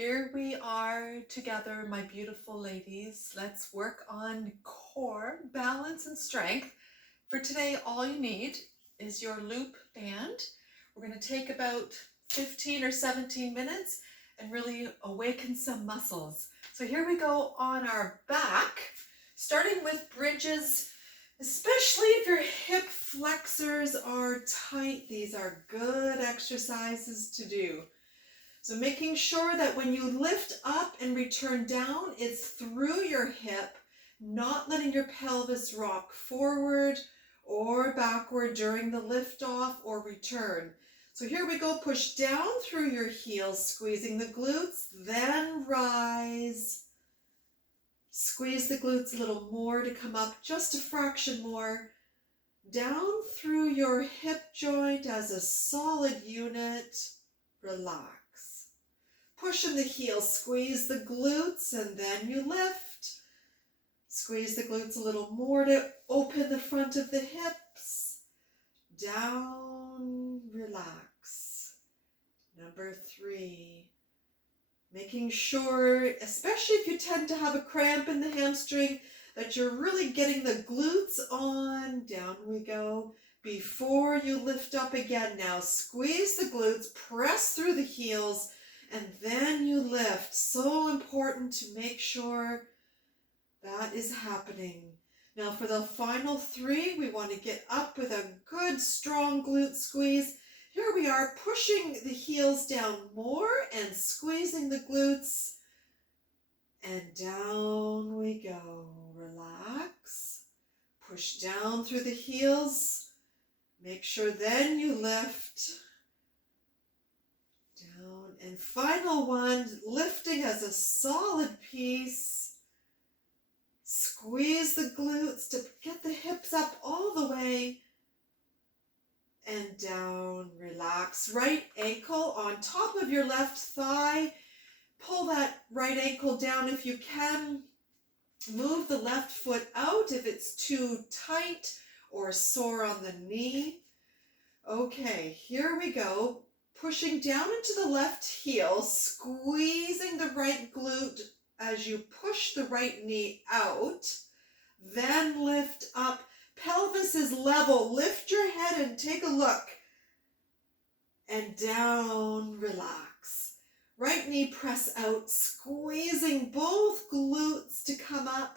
Here we are together, my beautiful ladies. Let's work on core balance and strength. For today, all you need is your loop band. We're going to take about 15 or 17 minutes and really awaken some muscles. So here we go on our back, starting with bridges, especially if your hip flexors are tight. These are good exercises to do. So making sure that when you lift up and return down, it's through your hip, not letting your pelvis rock forward or backward during the lift off or return. So here we go, push down through your heels, squeezing the glutes, then rise. Squeeze the glutes a little more to come up just a fraction more. Down through your hip joint as a solid unit, relax. Push in the heels, squeeze the glutes, and then you lift. Squeeze the glutes a little more to open the front of the hips. Down, relax. Number 3, making sure, especially if you tend to have a cramp in the hamstring, that you're really getting the glutes on. Down we go. Before you lift up again now, squeeze the glutes, press through the heels, and then you lift. So important to make sure that is happening. Now for the final 3, we want to get up with a good strong glute squeeze. Here we are, pushing the heels down more and squeezing the glutes. And down we go. Relax. Push down through the heels. Make sure then you lift. Down, and final one, lifting as a solid piece. Squeeze the glutes to get the hips up all the way. And down, relax. Right ankle on top of your left thigh. Pull that right ankle down if you can. Move the left foot out if it's too tight or sore on the knee. Okay, here we go. Pushing down into the left heel, squeezing the right glute as you push the right knee out. Then lift up. Pelvis is level. Lift your head and take a look. And down, relax. Right knee press out, squeezing both glutes to come up.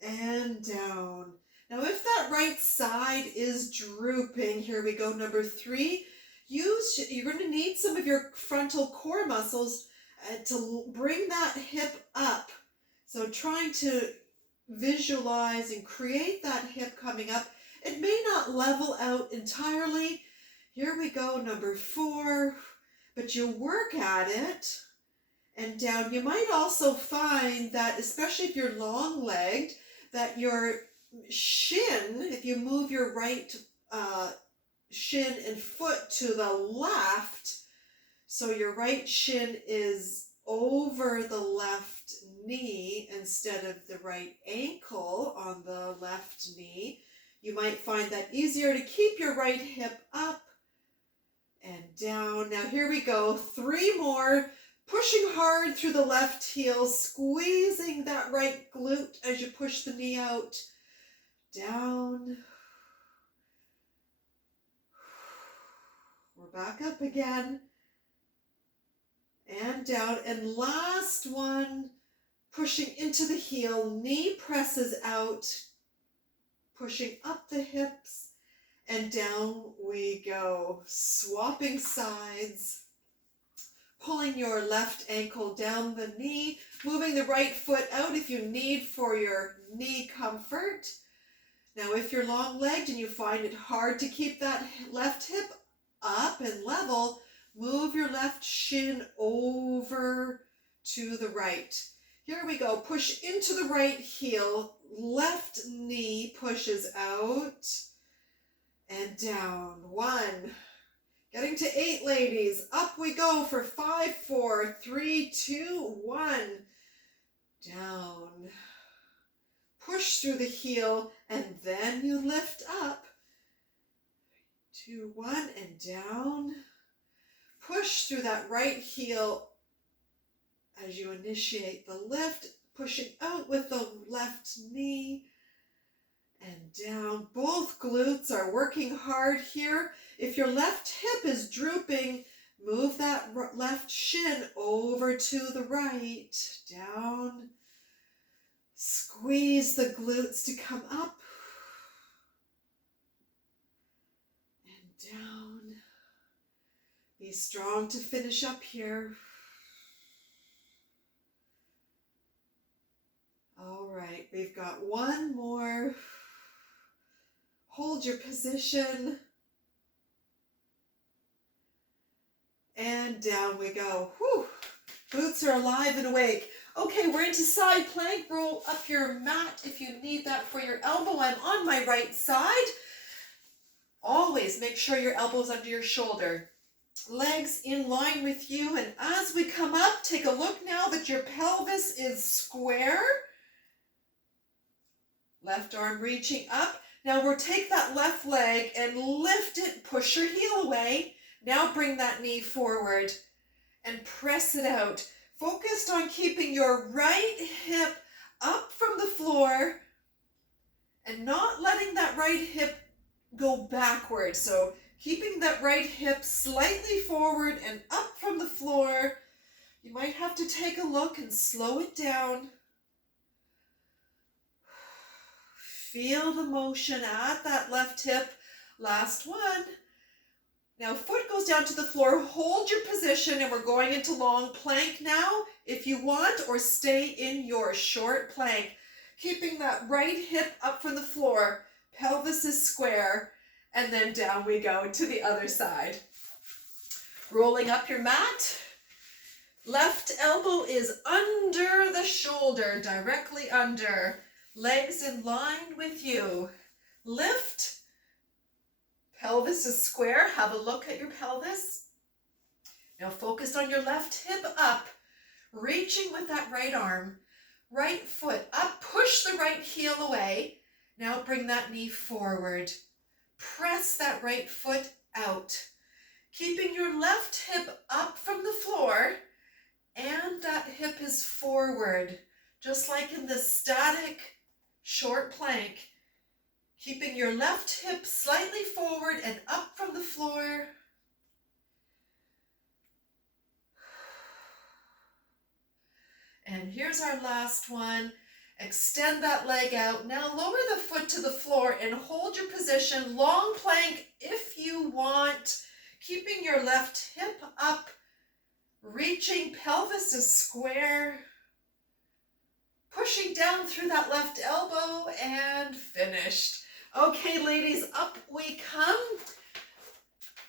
And down. Now if that right side is drooping, here we go, number 3, you're going to need some of your frontal core muscles to bring that hip up. So trying to visualize and create that hip coming up. It may not level out entirely. Here we go, number 4, but you work at it. And down, you might also find that, especially if you're long-legged, that your shin, if you move your right shin and foot to the left, so your right shin is over the left knee instead of the right ankle on the left knee, you might find that easier to keep your right hip up and down. Now here we go, 3 more. Pushing hard through the left heel, squeezing that right glute as you push the knee out. Down. We're back up again. And down. And last one, pushing into the heel, knee presses out, pushing up the hips, and down we go. Swapping sides. Pulling your left ankle down the knee, moving the right foot out if you need for your knee comfort. Now, if you're long-legged and you find it hard to keep that left hip up and level, move your left shin over to the right. Here we go. Push into the right heel. Left knee pushes out and down. 1. Getting to 8, ladies. Up we go for 5, 4, 3, 2, 1. Down. Push through the heel, and then you lift up. 2, 1, and down. Push through that right heel as you initiate the lift, pushing out with the left knee and down. Both glutes are working hard here. If your left hip is drooping, move that left shin over to the right, down. Squeeze the glutes to come up and down. Be strong to finish up here. All right, we've got one more. Hold your position. And down we go. Whew. Glutes are alive and awake. Okay, we're into side plank. Roll up your mat if you need that for your elbow. I'm on my right side. Always make sure your elbow's under your shoulder. Legs in line with you. And as we come up, take a look now that your pelvis is square. Left arm reaching up. Now we'll take that left leg and lift it. Push your heel away. Now bring that knee forward and press it out. Focused on keeping your right hip up from the floor and not letting that right hip go backward. So keeping that right hip slightly forward and up from the floor. You might have to take a look and slow it down. Feel the motion at that left hip. Last one. Now foot goes down to the floor. Hold your position and we're going into long plank now if you want, or stay in your short plank. Keeping that right hip up from the floor. Pelvis is square. And then down we go to the other side. Rolling up your mat. Left elbow is under the shoulder, directly under. Legs in line with you. Lift. Pelvis is square. Have a look at your pelvis. Now focus on your left hip up. Reaching with that right arm. Right foot up. Push the right heel away. Now bring that knee forward. Press that right foot out. Keeping your left hip up from the floor. And that hip is forward. Just like in the static short plank, keeping your left hip slightly forward and up from the floor. And here's our last one. Extend that leg out. Now lower the foot to the floor and hold your position. Long plank if you want. Keeping your left hip up. Reaching, pelvis is square. Pushing down through that left elbow and finished. Okay, ladies, up we come.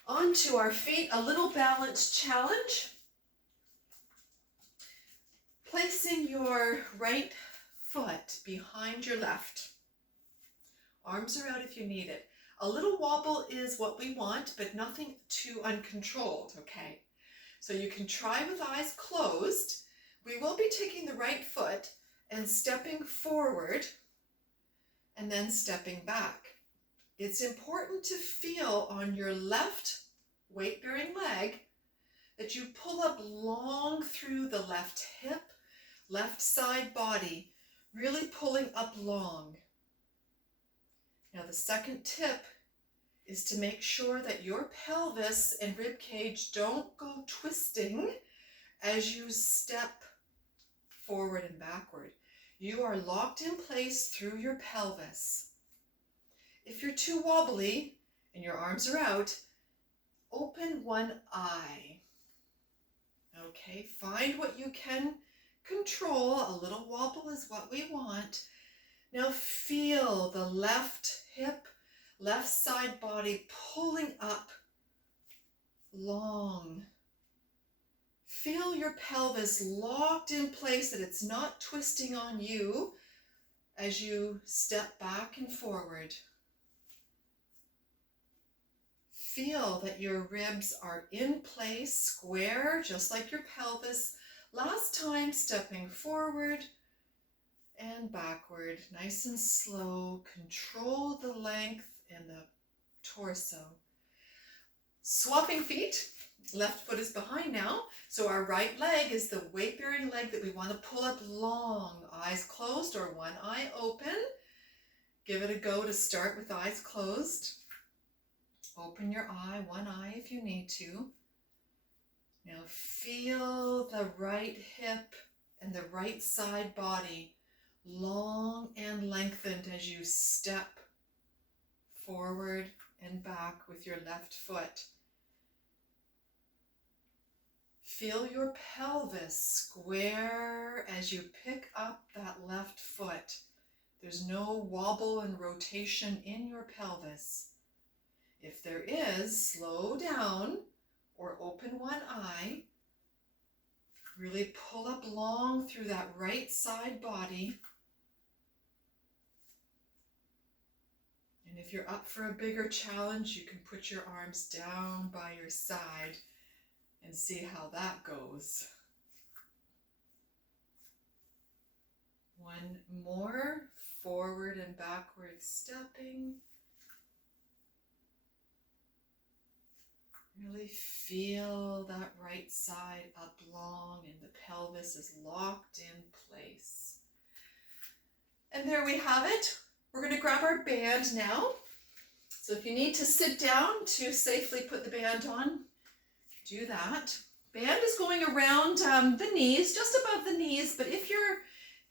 Onto our feet, a little balance challenge. Placing your right foot behind your left. Arms are out if you need it. A little wobble is what we want, but nothing too uncontrolled, okay? So you can try with eyes closed. We will be taking the right foot and stepping forward and then stepping back. It's important to feel on your left weight-bearing leg that you pull up long through the left hip, left side body, really pulling up long. Now the second tip is to make sure that your pelvis and rib cage don't go twisting as you step forward and backward. You are locked in place through your pelvis. If you're too wobbly and your arms are out, open one eye. Okay, find what you can control. A little wobble is what we want. Now feel the left hip, left side body pulling up long. Feel your pelvis locked in place, that it's not twisting on you as you step back and forward. Feel that your ribs are in place, square, just like your pelvis. Last time, stepping forward and backward, nice and slow. Control the length and the torso. Swapping feet. Left foot is behind now. So our right leg is the weight-bearing leg that we want to pull up long. Eyes closed or one eye open. Give it a go to start with eyes closed. Open your eye, one eye if you need to. Now feel the right hip and the right side body long and lengthened as you step forward and back with your left foot. Feel your pelvis square as you pick up that left foot. There's no wobble and rotation in your pelvis. If there is, slow down or open one eye. Really pull up long through that right side body. And if you're up for a bigger challenge, you can put your arms down by your side and see how that goes. One more, forward and backward stepping. Really feel that right side up long and the pelvis is locked in place. And there we have it. We're going to grab our band now. So if you need to sit down to safely put the band on, do that. Band is going around the knees, just above the knees, but if your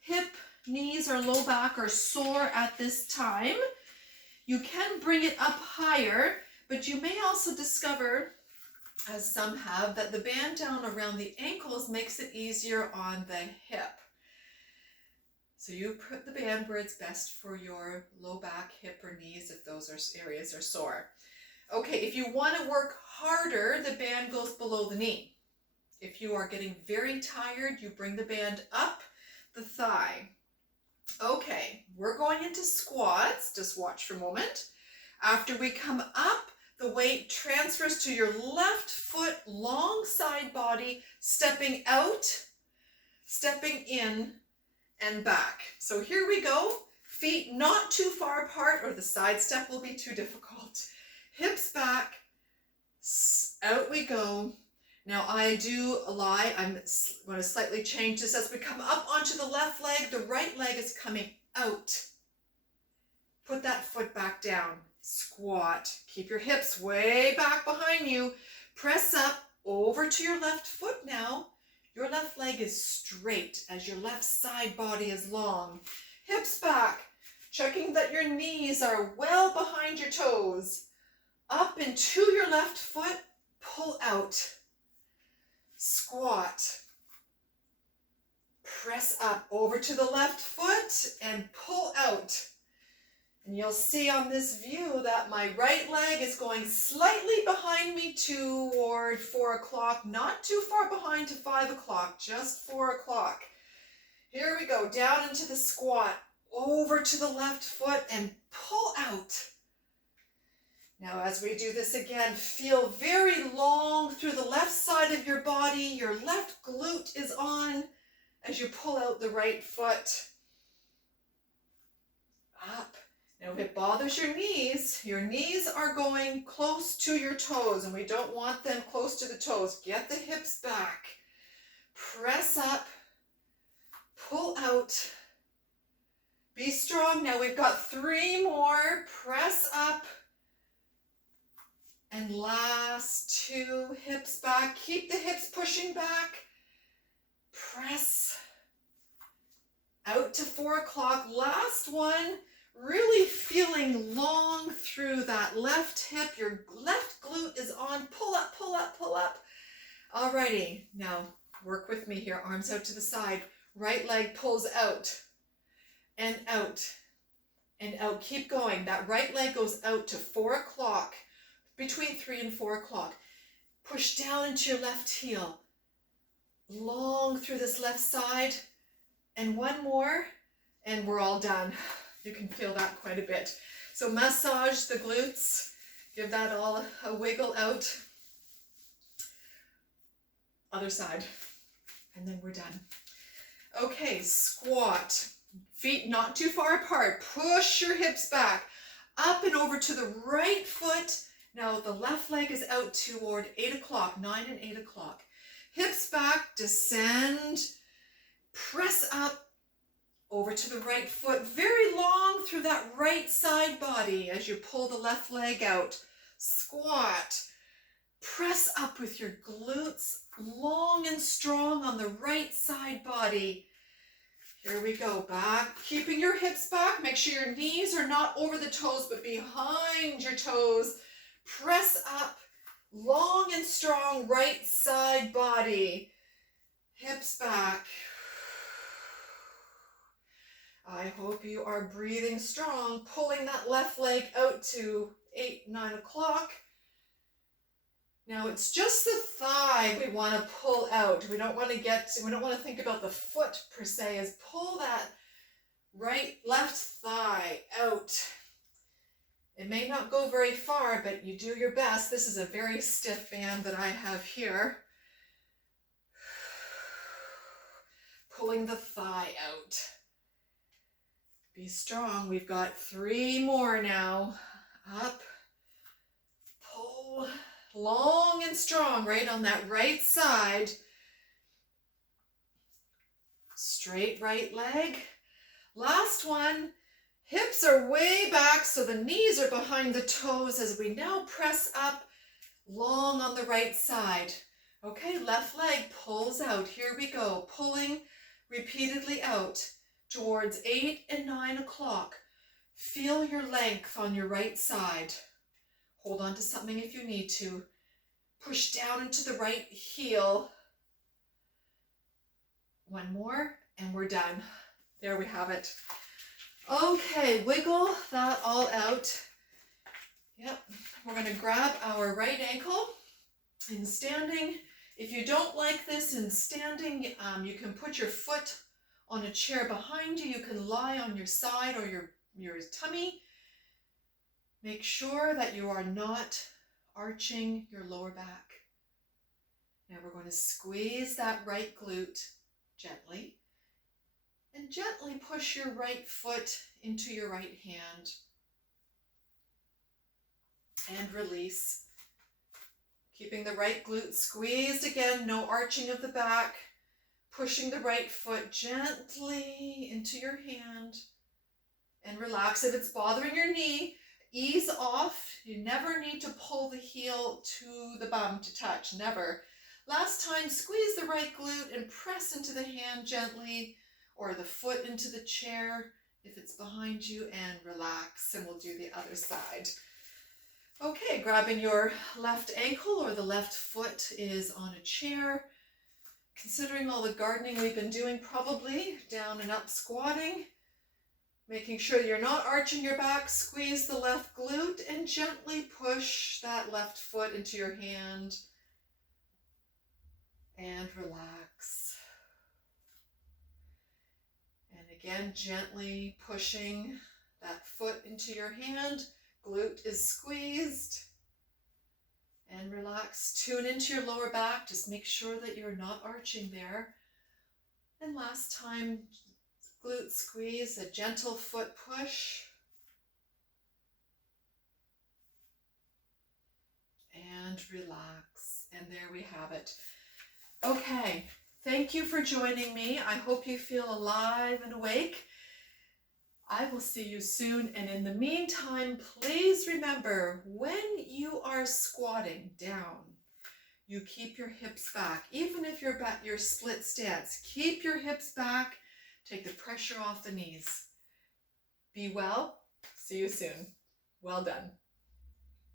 hip, knees, or low back are sore at this time, you can bring it up higher, but you may also discover, as some have, that the band down around the ankles makes it easier on the hip. So you put the band where it's best for your low back, hip, or knees if those areas are sore. Okay, if you want to work harder, the band goes below the knee. If you are getting very tired, you bring the band up the thigh. Okay, we're going into squats. Just watch for a moment. After we come up, the weight transfers to your left foot, long side body, stepping out, stepping in, and back. So here we go. Feet not too far apart or the side step will be too difficult. Hips back, out we go. Now I do lie, I'm going to slightly change this. As we come up onto the left leg, the right leg is coming out. Put that foot back down. Squat. Keep your hips way back behind you. Press up over to your left foot now. Your left leg is straight as your left side body is long. Hips back, checking that your knees are well behind your toes. Up into your left foot, pull out. Squat. Press up over to the left foot and pull out. And you'll see on this view that my right leg is going slightly behind me toward 4 o'clock, not too far behind to 5 o'clock, just 4 o'clock. Here we go, down into the squat, over to the left foot and pull out. Now as we do this again, feel very long through the left side of your body. Your left glute is on as you pull out the right foot. Up. Now if it bothers your knees are going close to your toes and we don't want them close to the toes. Get the hips back. Press up. Pull out. Be strong. Now we've got 3 more. Press up. And last 2, hips back. Keep the hips pushing back. Press out to 4 o'clock. Last one. Really feeling long through that left hip. Your left glute is on. Pull up, pull up, pull up. Alrighty. Now work with me here. Arms out to the side. Right leg pulls out and out and out. Keep going. That right leg goes out to 4 o'clock. Between 3 and 4 o'clock. Push down into your left heel. Long through this left side. And one more. And we're all done. You can feel that quite a bit. So massage the glutes. Give that all a wiggle out. Other side. And then we're done. Okay, squat. Feet not too far apart. Push your hips back. Up and over to the right foot Now the left leg is out toward 8 o'clock, 9 and 8 o'clock. Hips back, descend, press up over to the right foot, very long through that right side body as you pull the left leg out. Squat, press up with your glutes long and strong on the right side body. Here we go, back, keeping your hips back. Make sure your knees are not over the toes, but behind your toes. Press up, long and strong, right side body. Hips back. I hope you are breathing strong, pulling that left leg out to 8, 9 o'clock. Now it's just the thigh we want to pull out. We don't want to think about the foot per se, as pull that left thigh out. It may not go very far, but you do your best. This is a very stiff band that I have here. Pulling the thigh out. Be strong. We've got 3 more now. Up, pull, long and strong, right on that right side. Straight right leg. Last one. Hips are way back, so the knees are behind the toes as we now press up long on the right side. Okay, left leg pulls out. Here we go, pulling repeatedly out towards 8 and 9 o'clock. Feel your length on your right side. Hold on to something if you need to. Push down into the right heel. One more and we're done. There we have it. Okay, wiggle that all out. Yep, we're going to grab our right ankle in standing. If you don't like this in standing, you can put your foot on a chair behind you. You can lie on your side or your tummy. Make sure that you are not arching your lower back. Now we're going to squeeze that right glute gently. And gently push your right foot into your right hand. And release. Keeping the right glute squeezed again, no arching of the back. Pushing the right foot gently into your hand. And relax. If it's bothering your knee, ease off. You never need to pull the heel to the bum to touch, never. Last time, squeeze the right glute and press into the hand gently, or the foot into the chair if it's behind you, and relax, and we'll do the other side. Okay, grabbing your left ankle or the left foot is on a chair. Considering all the gardening we've been doing, probably down and up squatting. Making sure you're not arching your back, squeeze the left glute and gently push that left foot into your hand and relax. And again, gently pushing that foot into your hand. Glute is squeezed. And relax. Tune into your lower back. Just make sure that you're not arching there. And last time, glute squeeze, a gentle foot push. And relax. And there we have it. Okay, thank you for joining me. I hope you feel alive and awake. I will see you soon. And in the meantime, please remember, when you are squatting down, you keep your hips back. Even if you're back, your split stance, keep your hips back. Take the pressure off the knees. Be well. See you soon. Well done.